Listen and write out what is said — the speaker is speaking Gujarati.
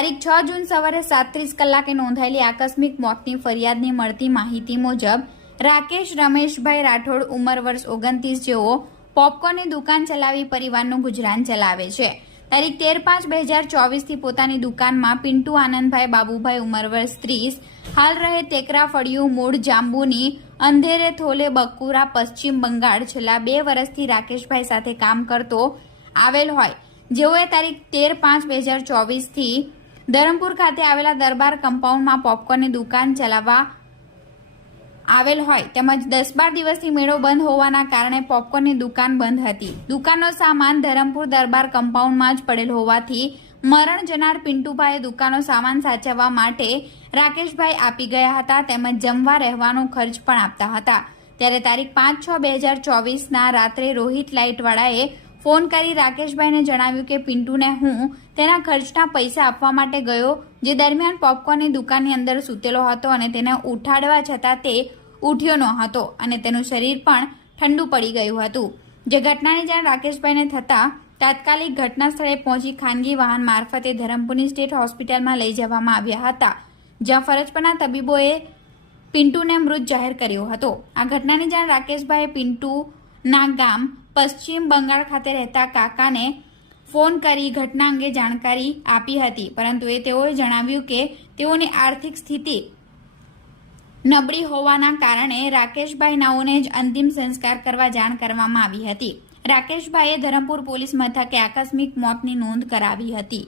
તારીખ છ જૂન સવારે સાતત્રીસ કલાકે નોંધાયેલી આકસ્મિક મોતની ફરિયાદની મળતી માહિતી મુજબ, રાકેશ, રમેશભાઈ રાઠોડ ઉંમર વર્ષ ઓગણત્રીસ જેઓ પોપકોર્નની દુકાન ચલાવી પરિવારનું ગુજરાન ચલાવે છે. તારીખ તેર પાંચ બે હજાર ચોવીસથી પોતાની દુકાનમાં પિન્ટુ આનંદભાઈ બાબુભાઈ ઉંમર વર્ષ ત્રીસ, હાલ રહે તેકરા ફળિયું, મૂળ જાંબુની, અંધેરે થોલે બકુરા, પશ્ચિમ બંગાળ, છેલ્લા બે વર્ષથી રાકેશભાઈ સાથે કામ કરતો આવેલ હોય. જેઓએ તારીખ તેર પાંચ બે હજાર ચોવીસથી ધરમપુર ખાતે આવેલા દરબાર કમ્પાઉન્ડમાં પોપકોર્નની દુકાન ચલાવવા આવેલ હોય તેમજ દસ બાર દિવસથી મેળો બંધ હોવાના કારણે પોપકોર્નની દુકાન બંધ હતી. દુકાનનો સામાન ધરમપુર દરબાર કમ્પાઉન્ડમાં જ પડેલ હોવાથી મરણ જનાર પિન્ટુભાઈએ દુકાનનો સામાન સાચવવા માટે રાકેશભાઈ આપી ગયા હતા તેમજ જમવા રહેવાનો ખર્ચ પણ આપતા હતા. ત્યારે તારીખ પાંચ છ બે હજાર ચોવીસના રાત્રે રોહિત લાઇટવાળાએ ફોન કરી રાકેશભાઈને જણાવ્યું કે પિન્ટુને હું તેના ખર્ચના પૈસા આપવા માટે ગયો, જે દરમિયાન પોપકોર્નની દુકાનની અંદર સૂતેલો હતો અને તેને ઉઠાડવા છતાં તે ઉઠ્યો ન હતો અને તેનું શરીર પણ ઠંડુ પડી ગયું હતું. જે ઘટનાની જાણ રાકેશભાઈને થતાં તાત્કાલિક ઘટના સ્થળે પહોંચી ખાનગી વાહન મારફતે ધરમપુરની સ્ટેટ હોસ્પિટલમાં લઈ જવામાં આવ્યા હતા, જ્યાં ફરજ પરના તબીબોએ પિન્ટુને મૃત જાહેર કર્યો હતો. આ ઘટનાની જાણ રાકેશભાઈએ પિન્ટુના ગામ પશ્ચિમ બંગાળ ખાતે રહેતા કાકાને ફોન કરી ઘટના અંગે જાણકારી આપી હતી. પરંતુ એ તેઓએ જણાવ્યું કે તેઓની આર્થિક સ્થિતિ નબળી હોવાના કારણે રાકેશભાઈ નાઓને જ અંતિમ સંસ્કાર કરવા જાણ કરવામાં આવી હતી. રાકેશભાઈએ ધરમપુર પોલીસ મથકે આકસ્મિક મોતની નોંધ કરાવી હતી.